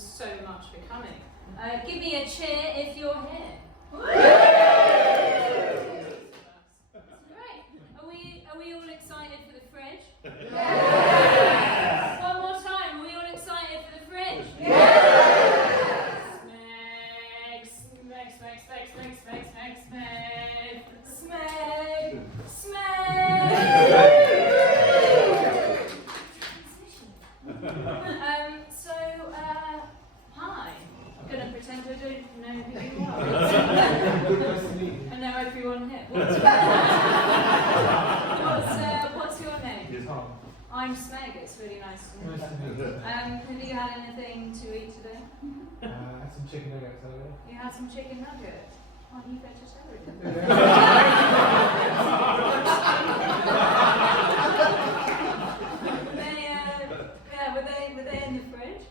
so much for coming. Give me a cheer if you're here. That's great. Are we all excited for the fridge? Yes. One more time. Are we all excited for the fridge? Yes. Smeg, smeg, smeg, smeg, smeg, smeg, smeg, smeg, hi. I'm going to pretend I don't know who you are. I know everyone here. What's your name? I'm Smeg. It's really nice to meet you. Have you had anything to eat today? I had some chicken nuggets earlier. You had some chicken nuggets. Aren't you vegetarian? Were they in the fridge?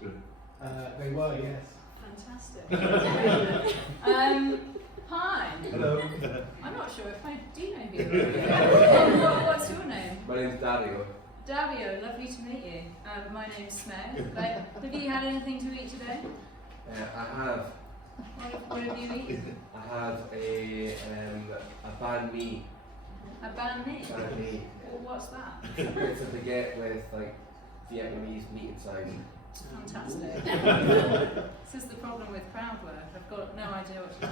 They were, yes. Fantastic. Hi. Hello. I'm not sure if I do know who you are. What's your name? My name's Dario. Dario, lovely to meet you. My name's Smeg. Have you had anything to eat today? I have. What have you eaten? I have a banh mi. A banh mi? Banh mi. What's that? It's a baguette with like Vietnamese meat inside. Fantastic. This is the problem with crowd work. I've got no idea what to do.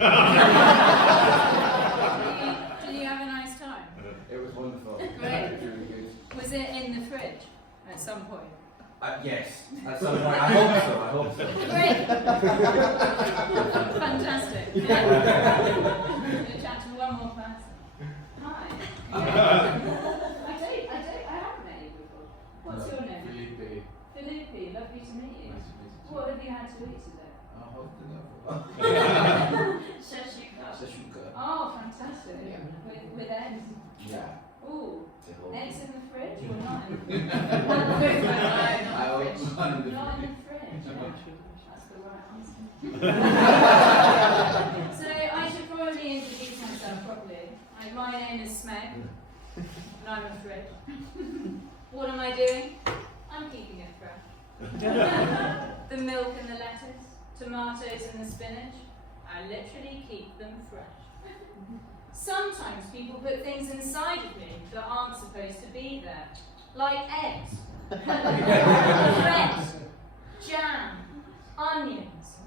Did you have a nice time? It was wonderful. Great. It was really good. Was it in the fridge at some point? Yes, at some point. I hope so. Great. Fantastic. We'll chat to one more person. Hi. I haven't met you before. What's your name? Felipe. Felipe, lovely to meet you. Nice to meet you. What have you had to eat today? Shashuka. Oh, fantastic. Yeah. With eggs? Yeah. Ooh, The whole eggs thing. in the fridge or not in the I fridge? was not in the Not in fridge. the fridge. That's the right answer. So I should probably introduce myself properly. My name is Smeg, and I'm a fridge. What am I doing? I'm keeping it fresh. The milk and the lettuce, tomatoes and the spinach, I literally keep them fresh. Sometimes people put things inside of me that aren't supposed to be there, like eggs, bread, jam, onions.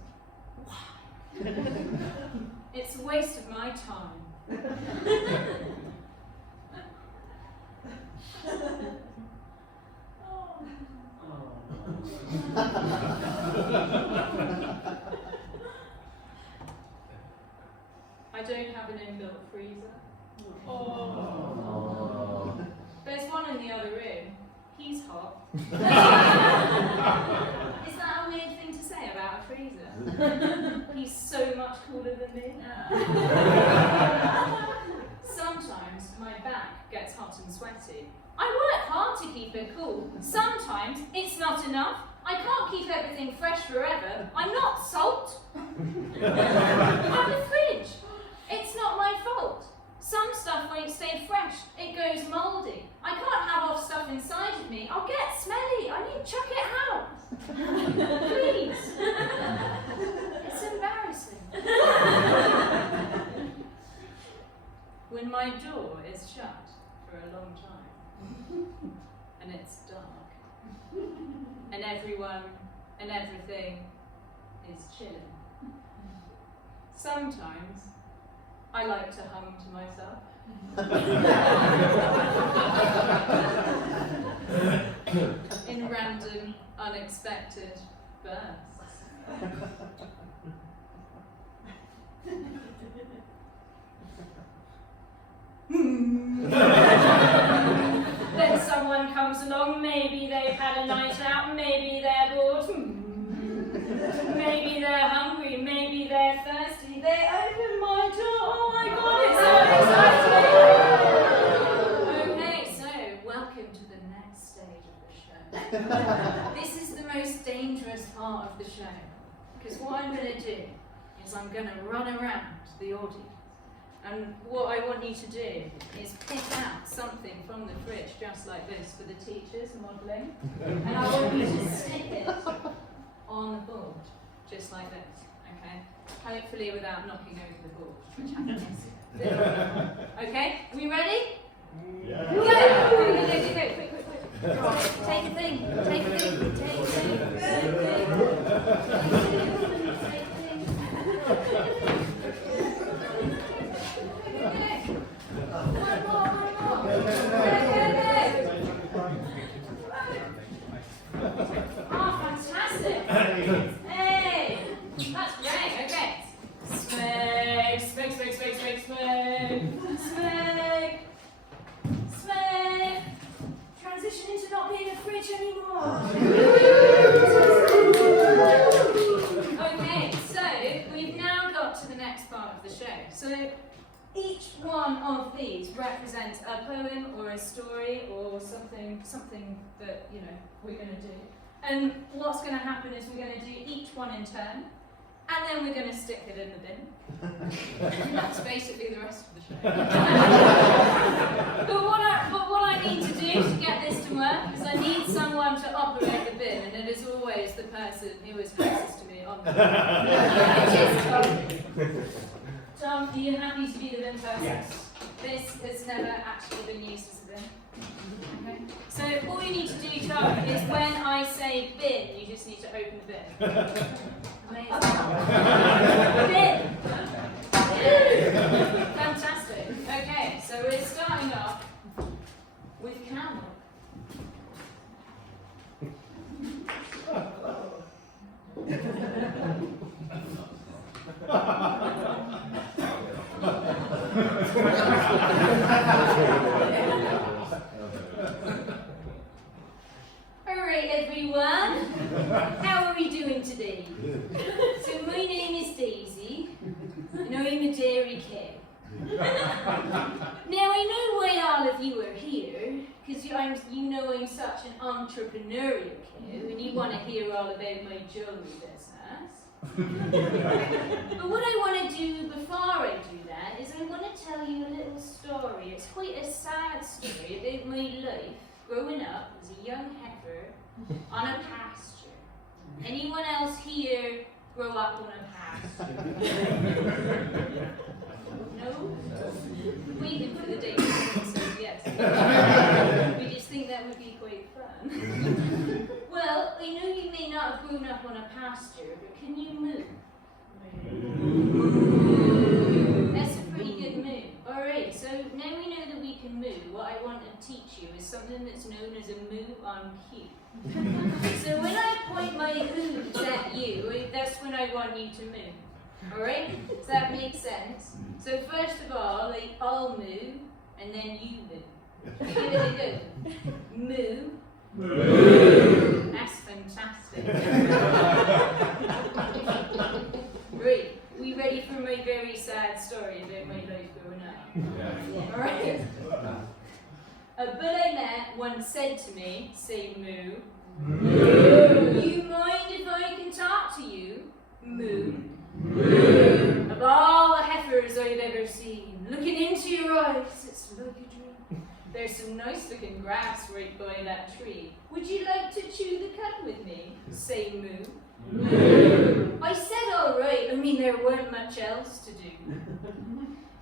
Why? It's a waste of my time. I don't have an inbuilt freezer. Oh. There's one in the other room. He's hot. Is that a weird thing to say about a freezer? He's so much cooler than me. Sometimes my back gets hot and sweaty. I work hard to keep it cool. Sometimes it's not enough. I can't keep everything fresh forever. I'm not salt. I'm a fridge. It's not my fault. Some stuff won't stay fresh. It goes mouldy. I can't have off stuff inside of me. I'll get smelly. I mean, chuck it out. Please. It's embarrassing. When my door is shut for a long time, and it's dark, and everyone and everything is chilling, sometimes I like to hum to myself. In random, unexpected bursts. Then someone comes along, maybe they've had a night out, maybe they're bored, maybe they're hungry, maybe they're thirsty. They open my door. Oh my god, it's so exciting! Okay, so welcome to the next stage of the show. This is the most dangerous part of the show, because what I'm going to do is I'm going to run around the audience. And what I want you to do is pick out something from the fridge, just like this, for the teachers modelling. And I want you to stick it on the board. just like this, okay? Hopefully without knocking over the board, which happens. Okay, we ready? Yeah. Go! Go, quick. Take a thing. One more. Oh, fantastic. Hey, that's great, okay. Smeg. Transition into not being a fridge anymore. Okay, so we've now got to the next part of the show. So each one of these represents a poem or a story or something that, you know, we're going to do. And what's going to happen is we're going to do each one in turn, and then we're going to stick it in the bin. And that's basically the rest of the show. But what I need to do to get this to work is I need someone to operate the bin, and it is always the person who is closest to me on the bin. Which is Tom. Tom, are you happy to be the bin person? Yes. This has never actually been used as a bin. Okay. So all you need to do, Tom, is when I say bin, you just need to open the bin. Amazing. Bin! Fantastic. Okay, so we're starting off with camel. Alright everyone, how are we doing today? So my name is Daisy, and I'm a dairy cow. Now I know why all of you are here, because you know I'm such an entrepreneurial cow, and you want to hear all about my jewellery business. But what I want to do before I do that is I want to tell you a little story. It's quite a sad story about my life growing up as a young heifer on a pasture. Anyone else here grow up on a pasture? No? Waiting for the day when someone says yes. We just think that would be quite fun. Well, I know you may not have grown up on a pasture, but can you move? That's a pretty good move. Alright, so now we know that we can move. What I want to teach you is something that's known as a move on cue. So when I point my hooves at you, that's when I want you to move. Alright? Does that make sense? So first of all, I'll move, and then you move. Give it a go. Move. Move. That's fantastic. Great. We ready for my very sad story about my life growing up? Yeah. Alright? A bird I met once said to me, say moo. Moo. You mind if I can talk to you? Moo. Moo. Of all the heifers I've ever seen, looking into your eyes, it's like a dream. There's some nice looking grass right by that tree. Would you like to chew the cud with me? Say moo. Moo. I said all right, I mean there weren't much else to do.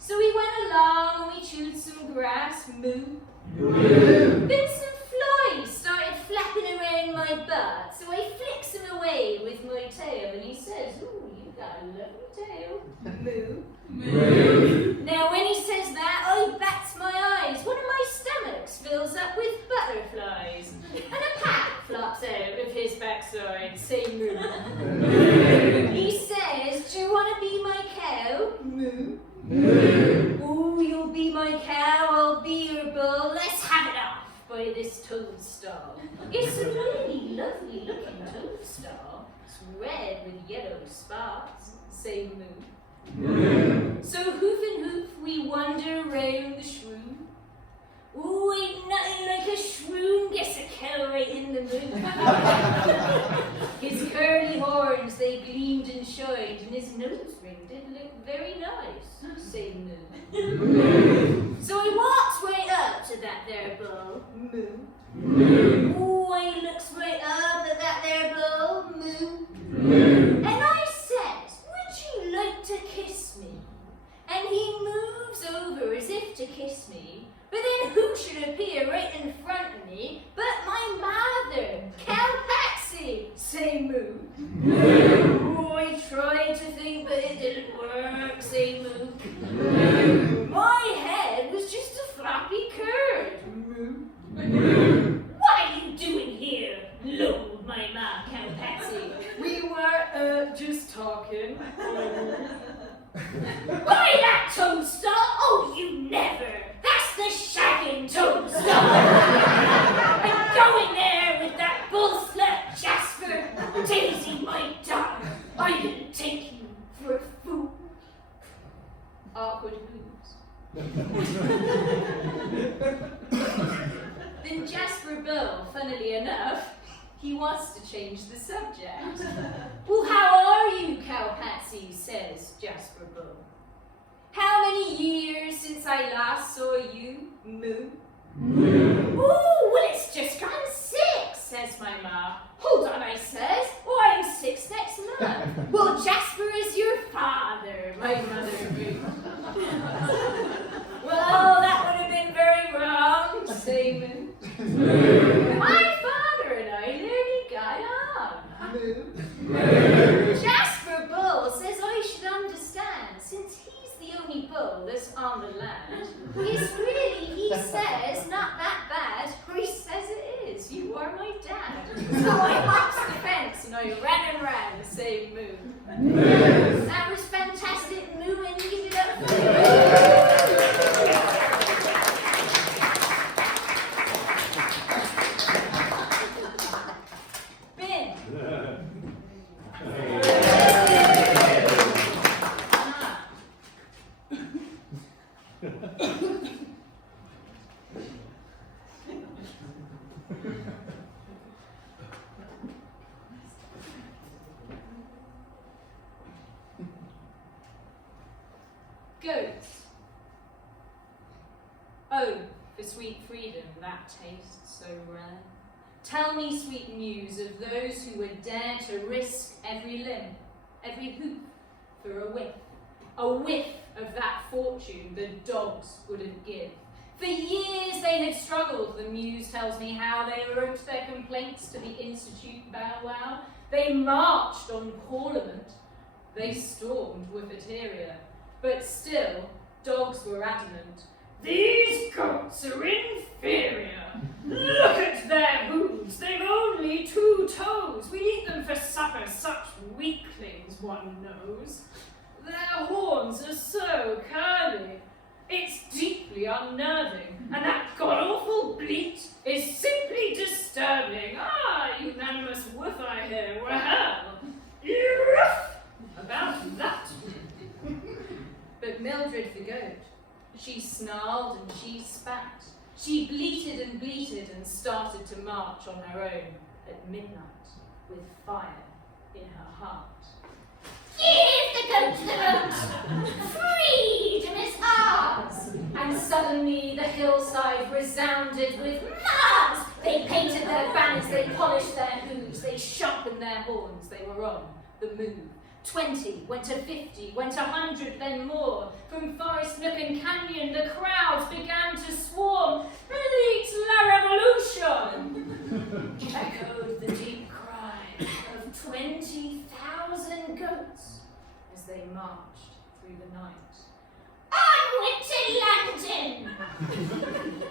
So we went along and we chewed some grass, moo. Moo. Then some flies started flapping around my butt, so I flicks them away with my tail, and he says, ooh, you've got a lovely tail. Moo. Moo. Now when he says that, I bats my eyes. One of my stomachs fills up with butterflies, and a pat flops out of his backside. Say moo. Moo. He says, do you want to be my cow? Moo. Moo. Ooh, you'll be my cow, I'll be your bull. Let's have it off by this toadstool. It's a really lovely looking toadstool. It's red with yellow spots. Say moo. Moo. So hoof and hoof, we wander round the shroom. Ooh, ain't nothing like a shroom gets a cow right in the mood. His curly horns, they gleamed and shined, and his nose ring did look very nice. Say moo. Moo. So I walks right up to that there bull. Moo. Moo. Ooh, I looks right up at that there bull. Moo. Moo. And I Buy that toaster? Oh, you never! That's the shagging toaster! And go in there with that bull slut Jasper. Daisy might die. I didn't take you for a fool. Awkward moves. Then Jasper Bull, funnily enough, he wants to change the subject. Well, how are you, Cowpatsy? Says Jasper Bull. How many years since I last saw you, Moo? Moo. Ooh, well, it's just gone 6, says my ma. Hold on, I says. Oh, I'm 6 next month. Well, Jasper is your father, my mother moved. Well, that would have been very wrong, say Moo. My father and I nearly got on. Jasper Bull says I should understand, since he's the only bull that's on the land. It's really, he says, not that bad, or he says it is. You are my dad. So I hopped the fence and I ran and ran, saying moo. Moo. That was fantastic, moo, and leave it up for you. Goats. Oh, for sweet freedom, that tastes so rare. Tell me sweet news of those who would dare to risk every limb, every hoof, for a whiff of that fortune the dogs wouldn't give. For years they had struggled, the muse tells me how. They wrote their complaints to the Institute Bow Wow. They marched on Parliament. They stormed Wifeteria. But still, dogs were adamant. These goats are inferior. Look at their hooves. They've only 2 toes. We eat them for supper, such weaklings, one knows. Their horns are so curly. It's deeply unnerving, and that god-awful bleat is simply disturbing. Ah, unanimous woof I hear. Well, about that. But Mildred the goat, she snarled and she spat. She bleated and started to march on her own at midnight with fire in her heart. Give the goat the vote! Freedom is ours! And suddenly the hillside resounded with Mars! They painted their banners, they polished their hooves, they sharpened their horns, they were on the move. 20, went to 50, went 100, then more. From forest nook and canyon, the crowds began to swarm. Elite la revolution! Echoed the deep cry of 20,000 goats as they marched through the night. Onward to London!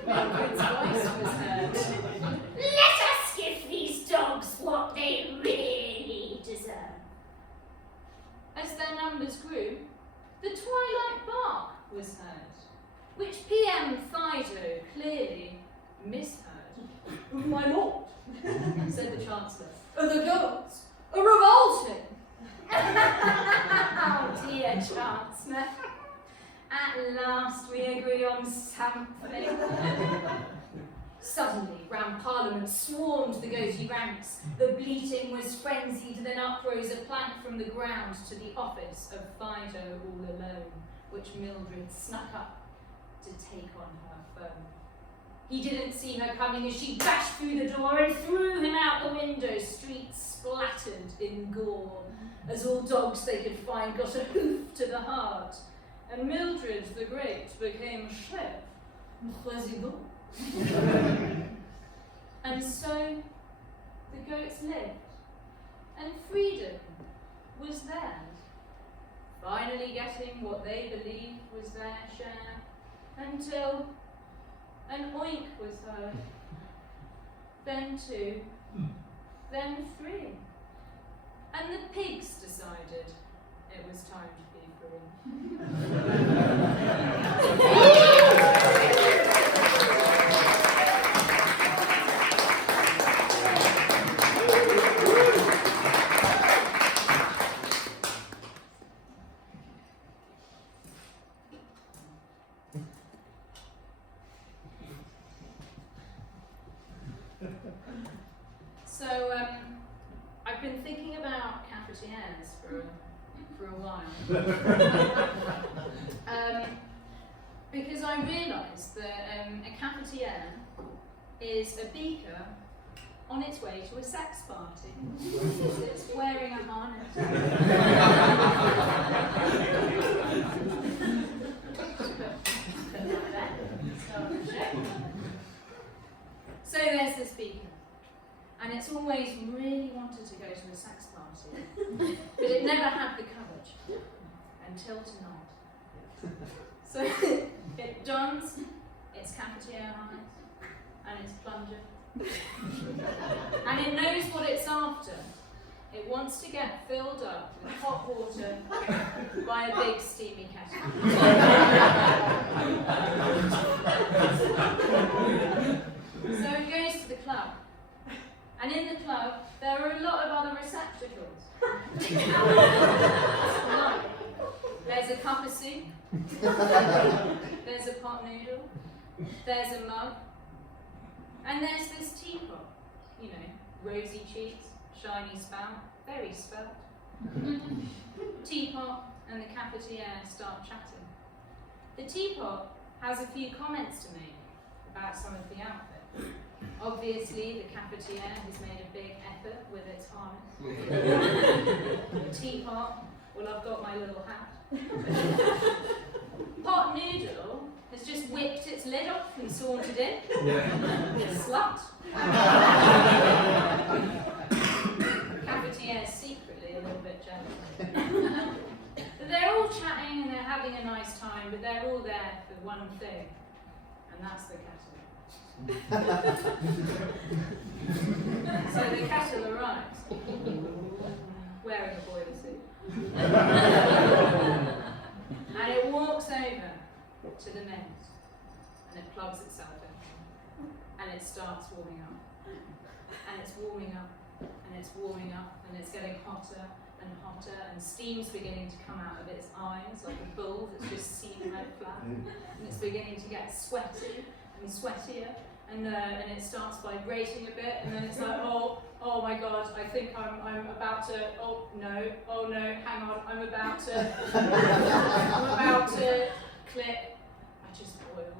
Mildred's voice was heard. Let us give these dogs what they really deserve. As their numbers grew, the twilight bark was heard, which PM Fido clearly misheard. My lord, said the Chancellor, the goats are revolting. Oh dear, Chancellor. At last we agree on something. Suddenly, round Parliament swarmed the goatee ranks. The bleating was frenzied, then up rose a plank from the ground to the office of Fido all alone, which Mildred snuck up to take on her foe. He didn't see her coming as she bashed through the door and threw him out the window, streets splattered in gore, as all dogs they could find got a hoof to the heart, and Mildred the Great became chef, président. And so the goats lived, and freedom was theirs, finally getting what they believed was their share, until an oink was heard, then 2, then 3, and the pigs decided it was time to be So, I've been thinking about cafetières for a while. Because I realised that a cafetière is a beaker on its way to a sex party. It's wearing a harness. So there's this beaker. And it's always really wanted to go to a sex party, but it never had the courage until tonight. So it dons its cafetière harness and its plunger, and it knows what it's after. It wants to get filled up with hot water by a big steamy kettle. So it goes to the club. And in the club, there are a lot of other receptacles. There's a cup of soup, there's a pot noodle, there's a mug, and there's this teapot. You know, rosy cheeks, shiny spout, very svelte. Teapot and the cafetière start chatting. The teapot has a few comments to make about some of the outfit. Obviously, the cafetière has made a big effort with its harness. The teapot, well, I've got my little hat. Pot noodle has just whipped its lid off and sauntered in. Slut. Cafetière's secretly a little bit jealous. But they're all chatting and they're having a nice time, but they're all there for one thing, and that's the kettle. So the kettle arrives, wearing a boiler suit, and it walks over to the mains, and it plugs itself in, and it starts warming up, and it's warming up, and it's warming up, and it's getting hotter and hotter, and steam's beginning to come out of its eyes like a bull that's just seen a red flag, and it's beginning to get sweaty and sweatier, and it starts vibrating a bit, and then it's like, oh my god, I think I'm about to, oh no, hang on, I'm about to click, I just boiled.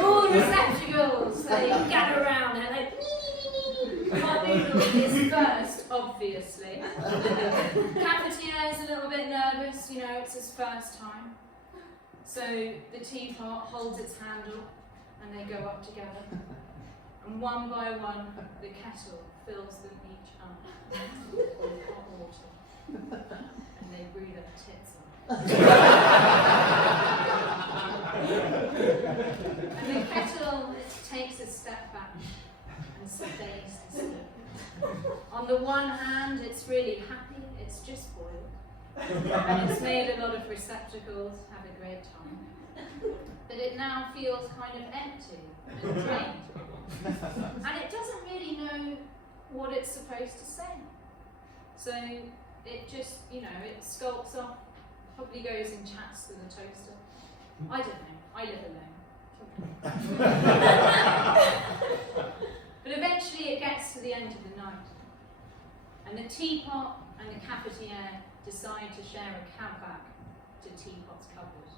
All receptacles, they gather around and they pot noodle is first, obviously. Cafetière is a little bit nervous, you know, it's his first time. So the teapot holds its handle and they go up together. And one by one, the kettle fills them each up with hot water. And they breathe their tits on. And the kettle takes a step back and surveys the slip. On the one hand, it's really happy, it's just boiled. And it's made a lot of receptacles have a great time. But it now feels kind of empty and drained. And it doesn't really know what it's supposed to say. So it just, you know, it skulks off, probably goes and chats to the toaster. I don't know, I live alone. But eventually it gets to the end of the night. And the teapot and the cafetière decide to share a cab back to Teapot's cupboard.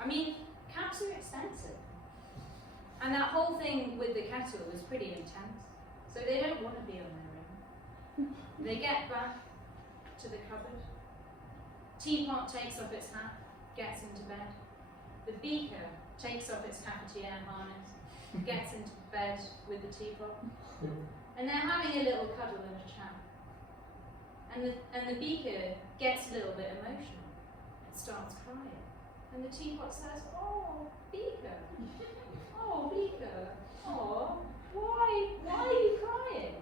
I mean, cabs are expensive. And that whole thing with the kettle was pretty intense. So they don't want to be on their own. They get back to the cupboard. Teapot takes off its hat, gets into bed. The beaker takes off its cafetière harness, gets into bed with the teapot. And they're having a little cuddle and a chat. And the beaker gets a little bit emotional. It starts crying. And the teapot says, "Oh, Beaker. Oh, Beaker. Oh, why are you crying?"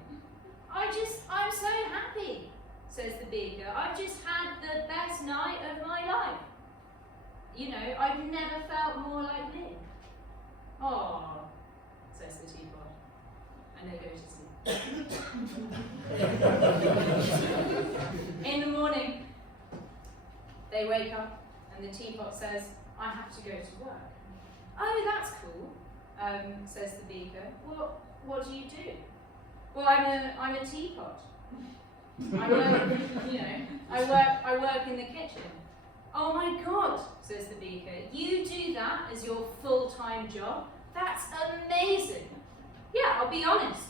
I'm so happy," says the Beaker. "I've just had the best night of my life. You know, I've never felt more like me." "Oh," says the teapot. And they go to sleep. In the morning, they wake up and the teapot says, "I have to go to work." "Oh, that's cool," says the Beaker. What do you do?" "Well, I'm a teapot. I work in the kitchen." "Oh my God," says the Beaker. "You do that as your full-time job? That's amazing." "Yeah, I'll be honest,"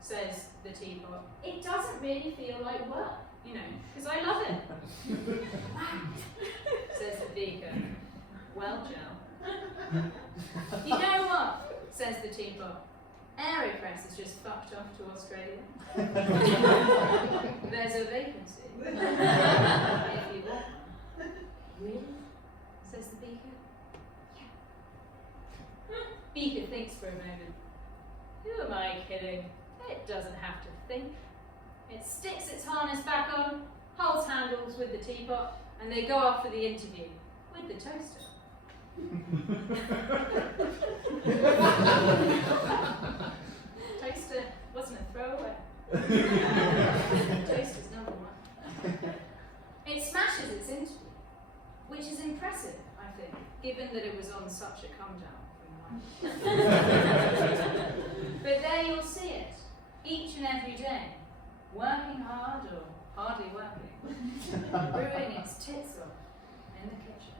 says the teapot. "It doesn't really feel like work, because I love it." Says the Beaker. "Well, Joe, you know what?" says the teapot. "Aeropress has just fucked off to Australia. There's a vacancy, if you want one." "Really?" says the Beaker. "Yeah." Beaker thinks for a moment. "Who am I kidding? It doesn't have to think." It sticks its harness back on, holds handles with the teapot, and they go off for the interview with the toaster. Toaster wasn't a throwaway. Toaster's number one. It smashes its interview, which is impressive, I think, given that it was on such a come down from life. But there you'll see it, each and every day, working hard or hardly working, brewing its tits off in the kitchen.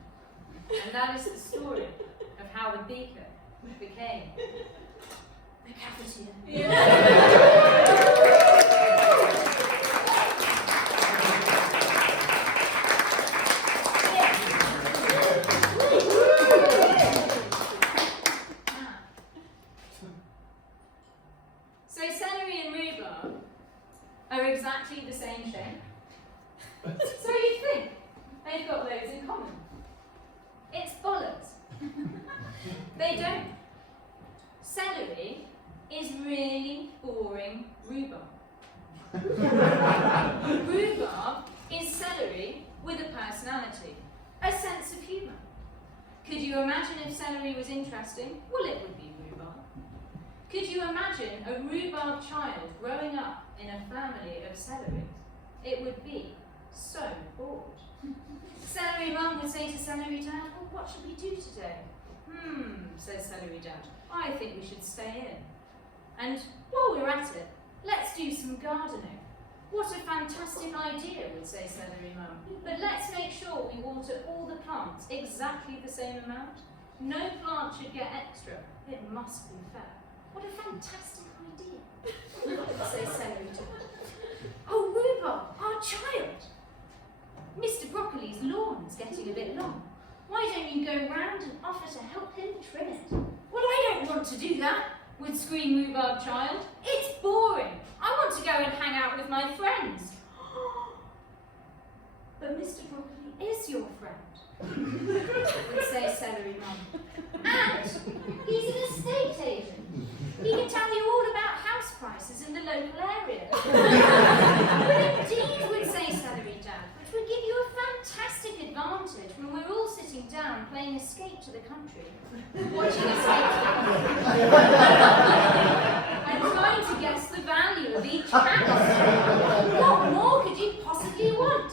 And that is the story of how the Beaker became the cafetiere. So celery and rhubarb are exactly the same shape. So you'd think they've got loads in common. It's bollocks. They don't. Celery is really boring rhubarb. Rhubarb is celery with a personality, a sense of humour. Could you imagine if celery was interesting? Well, it would be rhubarb. Could you imagine a rhubarb child growing up in a family of celery? It would be so bored. Celery mum would say to celery dad, "Well, what should we do today?" Says celery dad, "I think we should stay in. And while we're at it, let's do some gardening." "What a fantastic idea," would say celery mum. "But let's make sure we water all the plants exactly the same amount. No plant should get extra. It must be fair." "What a fantastic idea," would say celery dad. "Oh, rhubarb, our child. Mr. Broccoli's lawn's getting a bit long. Why don't you go round and offer to help him trim it?" "Well, I don't want to do that," would scream rhubarb child. "It's boring. I want to go and hang out with my friends." "But Mr. Broccoli is your friend," would say celery mum. "And he's an estate agent. He can tell you all about house prices in the local area." "But indeed," would say celery dad, "which would give you a fantastic advantage when we're all sitting down playing Escape to the Country, watching Escape to the Country, and trying to guess the value of each house. What more could you possibly want?"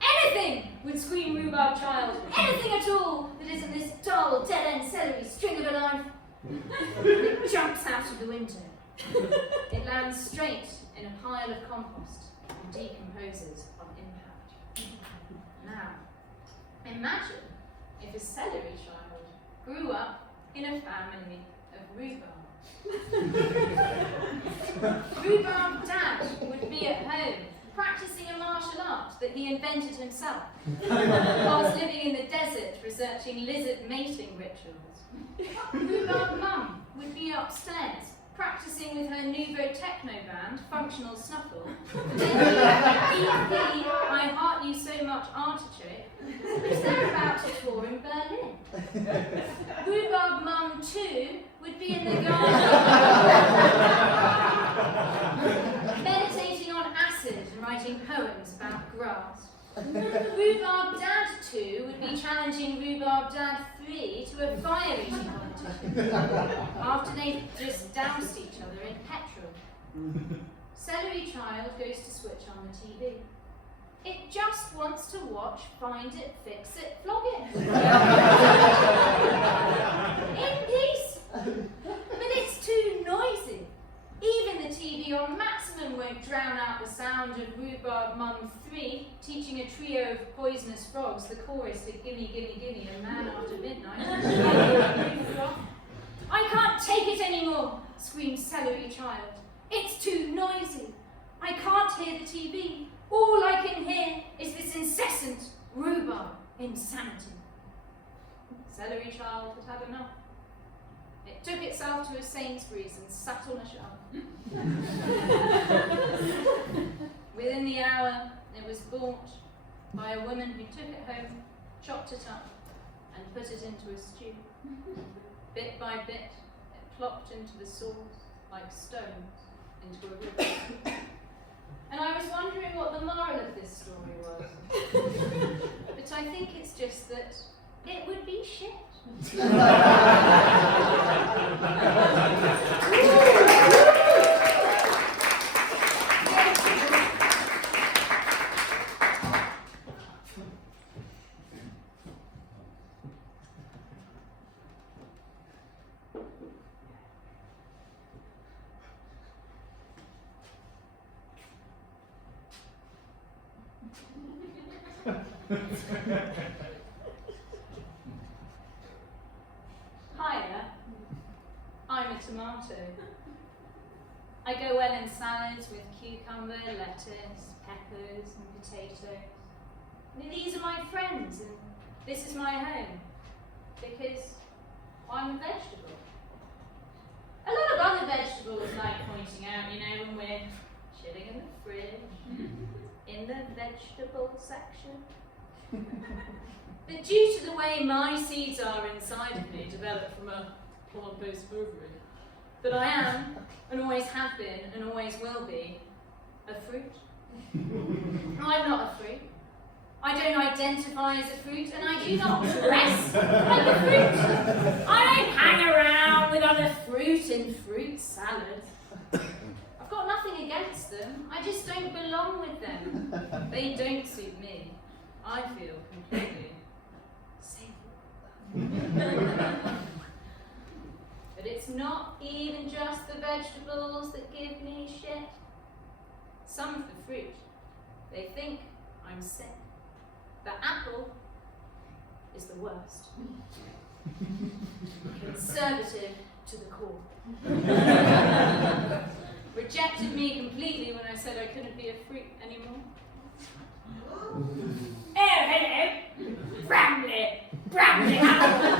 "Anything," would scream rhubarb child. "Anything at all that isn't this dull, dead-end celery string of a life." It jumps out of the window. It lands straight in a pile of compost and decomposes on impact. Now, imagine if a celery child grew up in a family of rhubarb. Rhubarb dad would be at home practicing a martial art that he invented himself, whilst living in the desert researching lizard mating rituals. Rhubarb mum would be upstairs practicing with her nouveau techno band, Functional Snuffle, EP I Heart You So Much Artichoke, which they're about to tour in Berlin. fast. Rhubarb Dad 2 would be challenging Rhubarb Dad 3 to a fire eating competition after they've just doused each other in petrol. Celery Child goes to switch on the TV. It just wants to watch Find It, Fix It, Flog It. In peace. But it's too noisy. Even the TV on maximum won't drown out the sound of Rhubarb Mum 3 teaching a trio of poisonous frogs the chorus to Gimme, Gimme, Gimme, a Man After Midnight. I can't take it anymore, screams Celery Child. It's too noisy. I can't hear the TV. All I can hear is this incessant rhubarb insanity. Celery Child had had enough. It took itself to a Sainsbury's and sat on a shelf. Within the hour, it was bought by a woman who took it home, chopped it up, and put it into a stew. Bit by bit, it plopped into the sauce like stones into a river. And I was wondering what the moral of this story was. But I think it's just that it would be shit. Hiya, I'm a tomato. I go well in salads with cucumber, lettuce, peppers and potatoes. These are my friends and this is my home because I'm a vegetable. A lot of other vegetables like pointing out, when we're chilling in the fridge, in the vegetable section. But due to the way my seeds are inside of me, developed from a plant-based ovary, that I am, and always have been, and always will be, a fruit. I'm not a fruit. I don't identify as a fruit, and I do not dress like a fruit. I don't hang around with other fruit in fruit salads. I've got nothing against them, I just don't belong with them. They don't suit me. I feel completely safe. But it's not even just the vegetables that give me shit. Some of the fruit, they think I'm sick. The apple is the worst. Conservative to the core. Rejected me completely when I said I couldn't be a fruit anymore. Oh, hello! Bramley apple.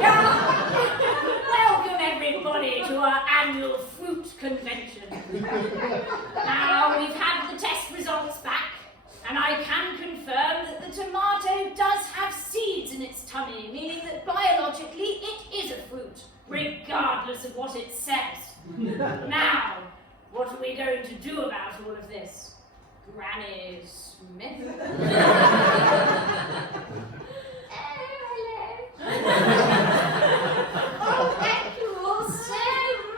Welcome everybody to our annual fruit convention. Now we've had the test results back, and I can confirm that the tomato does have seeds in its tummy, meaning that biologically it is a fruit, regardless of what it says. Now, what are we going to do about all of this? Granny Smith? Oh, thank you all so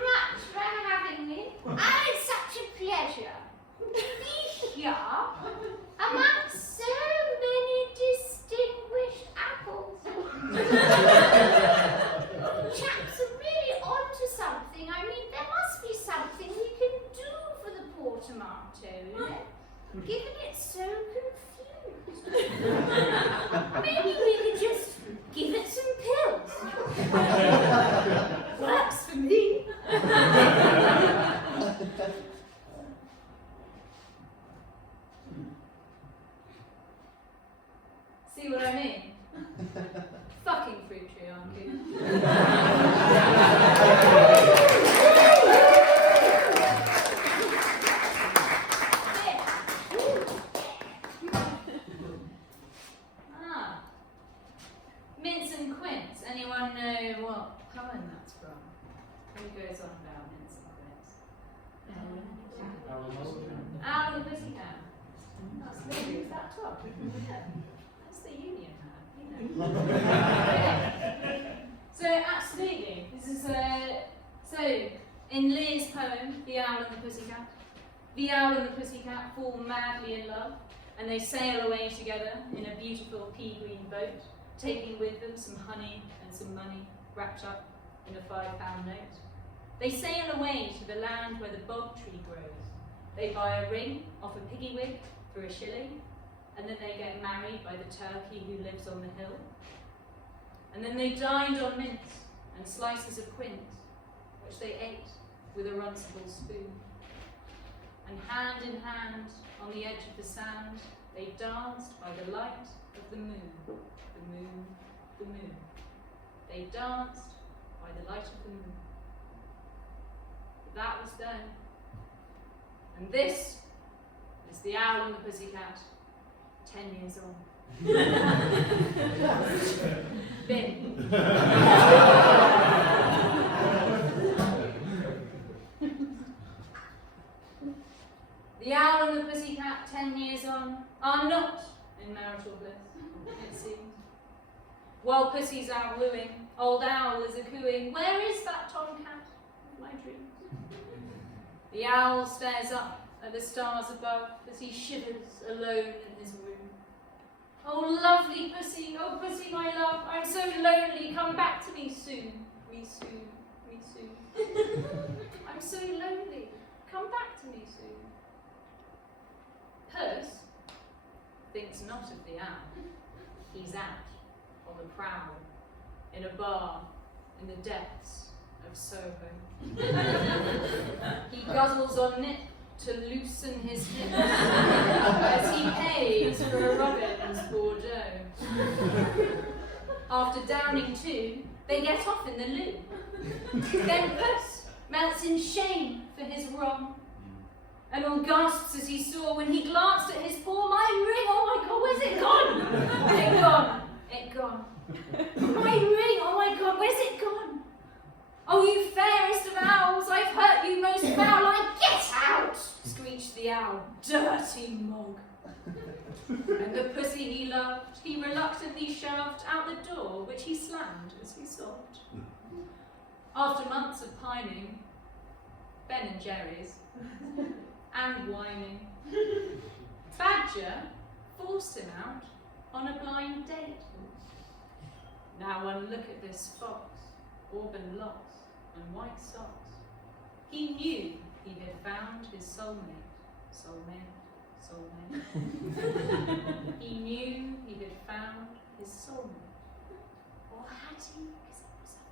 much for having me. And it's such a pleasure to be here amongst so many distinguished apples. Chaps are really onto something. I mean, there must be something we can do for the poor tomato, given it's so confused. Maybe we could just give it some pills. Works for me. See what I mean? Fucking fruit tree, aren't you? Mince and quince. Anyone know what poem that's from? Who goes on about mince and quince? Owl and the Pussycat. Absolutely, is that top? Yeah. That's the union hat, you know. So absolutely, this is so in Lear's poem, The Owl and the Pussycat, the owl and the pussycat fall madly in love, and they sail away together in a beautiful pea-green boat, taking with them some honey and some money wrapped up in a £5 note. They sail away to the land where the bog tree grows. They buy a ring off a piggy wig for a shilling, and then they get married by the turkey who lives on the hill. And then they dined on mince and slices of quince, which they ate with a runcible spoon. And hand in hand, on the edge of the sand, they danced by the light of the moon, the moon, the moon. They danced by the light of the moon. That was then. And this is The Owl and the Pussycat, 10 years on. Bin. The Owl and the Pussycat, 10 years on, are not in marital bliss, it seems. While Pussy's out wooing, old Owl is a-cooing, "Where is that tomcat of my dreams?" The Owl stares up at the stars above as he shivers alone in his room. "Oh, lovely Pussy, oh Pussy, my love, I'm so lonely, come back to me soon, me soon, me soon. I'm so lonely, come back to me soon." Puss thinks not of the owl. He's out on the prowl, in a bar in the depths of Soho. He guzzles on nip to loosen his hips as he pays for a Robin's Bordeaux. After downing two, they get off in the loo. Then Puss melts in shame for his wrong, and all gasps as he saw when he glanced at his paw. "My ring, oh my God, where's it gone?" "It gone, it gone. My ring, oh my God, where's it gone? Oh, you fairest of owls, I've hurt you most foul. I get out," screeched the owl, "dirty mog." And the pussy he loved, he reluctantly shoved out the door, which he slammed as he sobbed. After months of pining, Ben and Jerry's, and whining, Badger forced him out on a blind date. Now one look at this fox, auburn locks and white socks. He knew he had found his soulmate, soulmate, soulmate. He knew he had found his soulmate. Or had he? Because it was a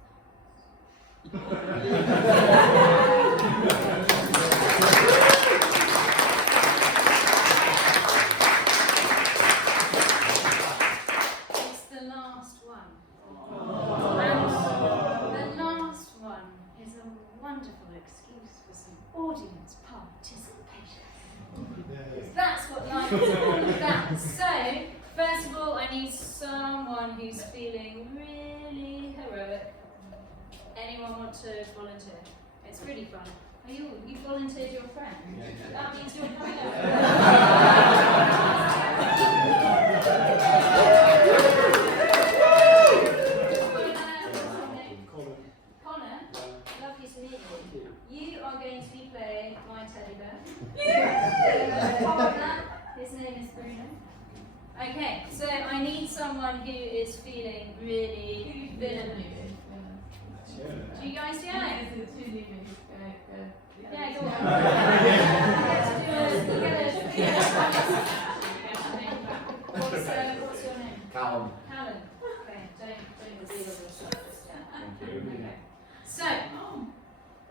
It's the last one. And the last one is a wonderful excuse for some audience participation. That's what life is all about. So, first of all, I need someone who's feeling really heroic. Anyone want to volunteer? It's really fun. You volunteered your friend? That means you're coming Connor, lovely to meet you. You are going to be playing my teddy bear. Partner, his name is Bruno. Okay, so I need someone who is feeling really villainous. Do you guys do it? Yeah, go on. What's your name? Callum. Callum. Okay, don't reveal yourself. Okay. So,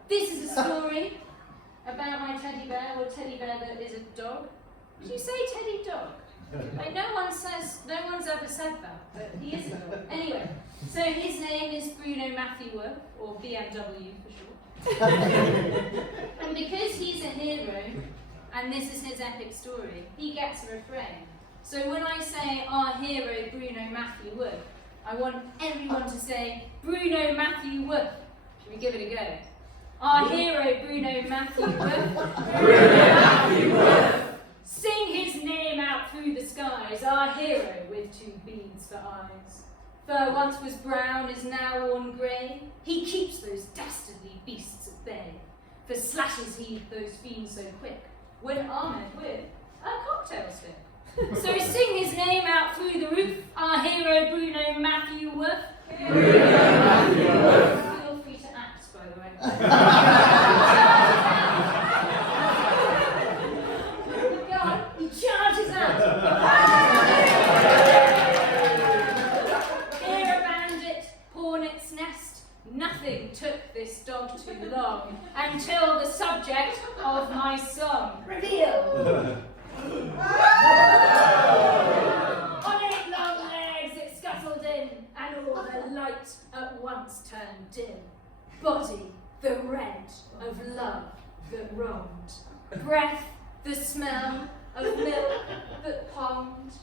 this is a story about my teddy bear, or teddy bear that is a dog. Did you say teddy dog? Like, no one's ever said that, but he is a dog. Anyway, so his name is Bruno Matthew Wolf, or BMW for short. And because he's a hero, and this is his epic story, he gets a refrain. So when I say our hero Bruno Matthew Wolf, I want everyone to say Bruno Matthew Wolf. Should we give it a go? Our hero Bruno Matthew Wolf. Bruno Matthew Wolf. Sing his name out through the skies, our hero with 2 beads for eyes. Fur once was brown, is now worn grey. He keeps those dastardly beasts at bay. For slashes he those fiends so quick, when armoured with a cocktail stick. So sing his name out through the roof, our hero Bruno Matthew Worth. Bruno Matthew Worth. Feel free to act, by the way. Go on, he charges out. Here a bandit, hornet's nest. Nothing took this dog too long until the subject of my song. Reveal! On 8 long legs it scuttled in, and all the light at once turned dim. Body, the red of love that roamed. Breath, the smell of milk that ponged.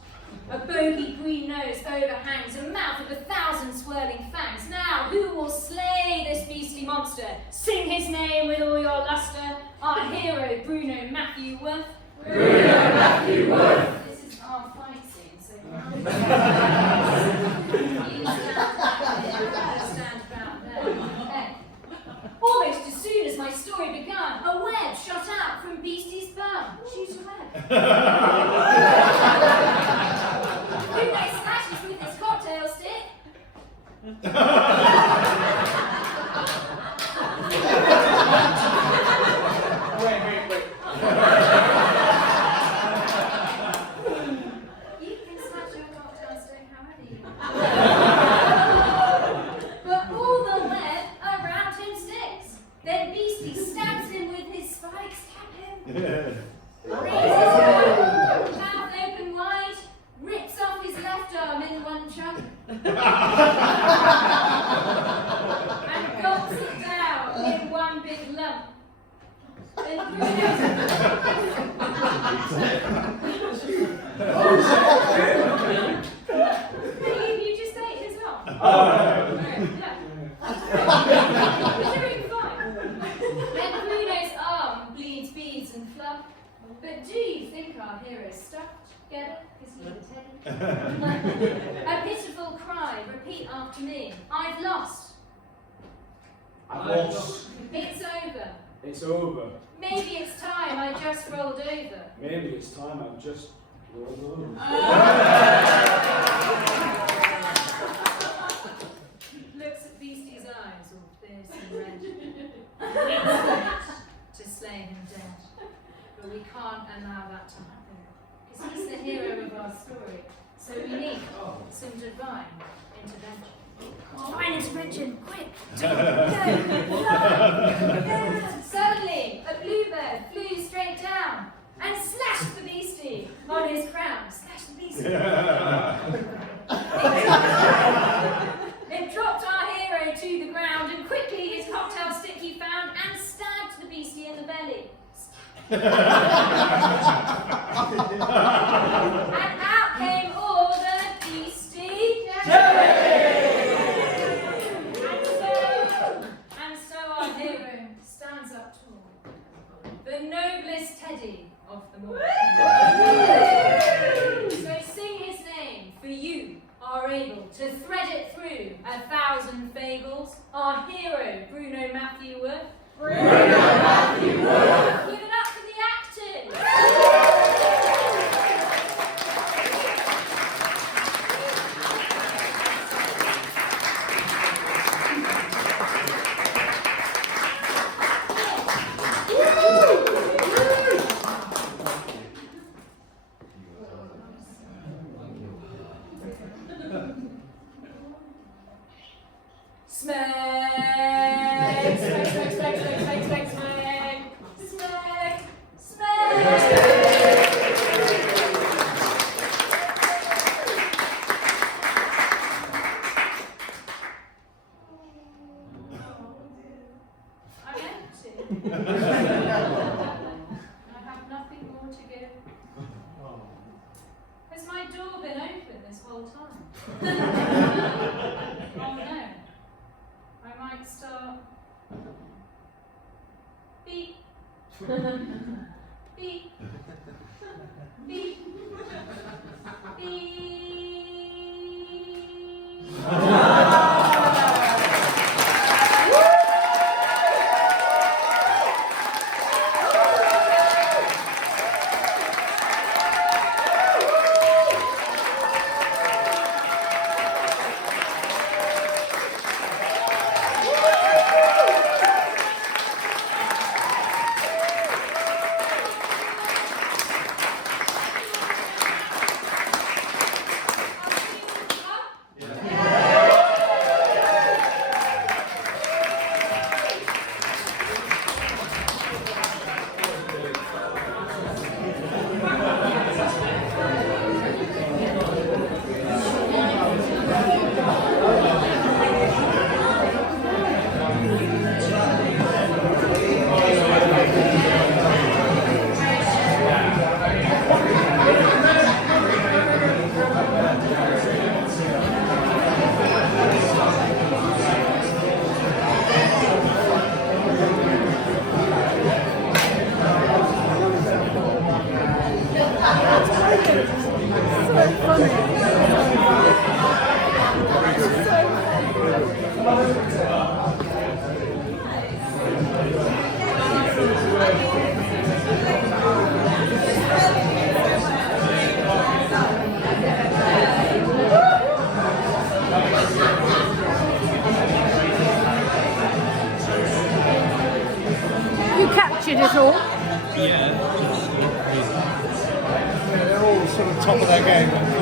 A bogey green nose overhangs, a mouth of 1,000 swirling fangs. Now, who will slay this beastly monster? Sing his name with all your luster. Our hero, Bruno Matthew Worth. Bruno Matthew Worth. This is our fight scene, so you stand about there. Okay. Almost as soon as my story began, a web shot out from Beastie's bum. Choose your web. Who makes slashes with his cocktail stick? Wait. You can slash your cocktail stick however you want. But all the web around him sticks. Then Beastie stabs him with his spikes. Stab him. Raises him, mouth open wide, rips off his left arm in one chunk. And gulps it down in one big lump. Then you just ate his arm. You're doing fine. Then Bruno's arm bleeds beads and fluff. But do you think our hero's stuffed? Get it? Because he's a teddy. A pitiful cry, repeat after me. I've lost. I've lost. It's over. It's over. Maybe it's time I just rolled over. Maybe it's time I've just rolled over. Looks at Beastie's eyes, all fierce and red. It's to slay him dead. But we can't allow that to happen. Because he's the hero of our story. So we need some divine intervention. Divine intervention, quick! Suddenly, a bluebird flew straight down and slashed the beastie on his crown. Slash the beastie. It dropped our hero to the ground, and quickly his cocktail stick he found and stabbed the beastie in the belly. And out came all the beastie and so our hero stands up tall, the noblest teddy of them all. So sing his name, for you are able to thread it through 1,000 fables. Our hero, Bruno Matthew Worth. Bruno Matthew Worth. Give it up for the actors. Smack! Smack, smack, smack, smack, smack, smack, smack! Smack! Smack! I'm empty. I have nothing more to give. Has my door been open this whole time? Oh no. I might start. Beep. Beep. You captured it all. Yeah, they're all sort of top of their game.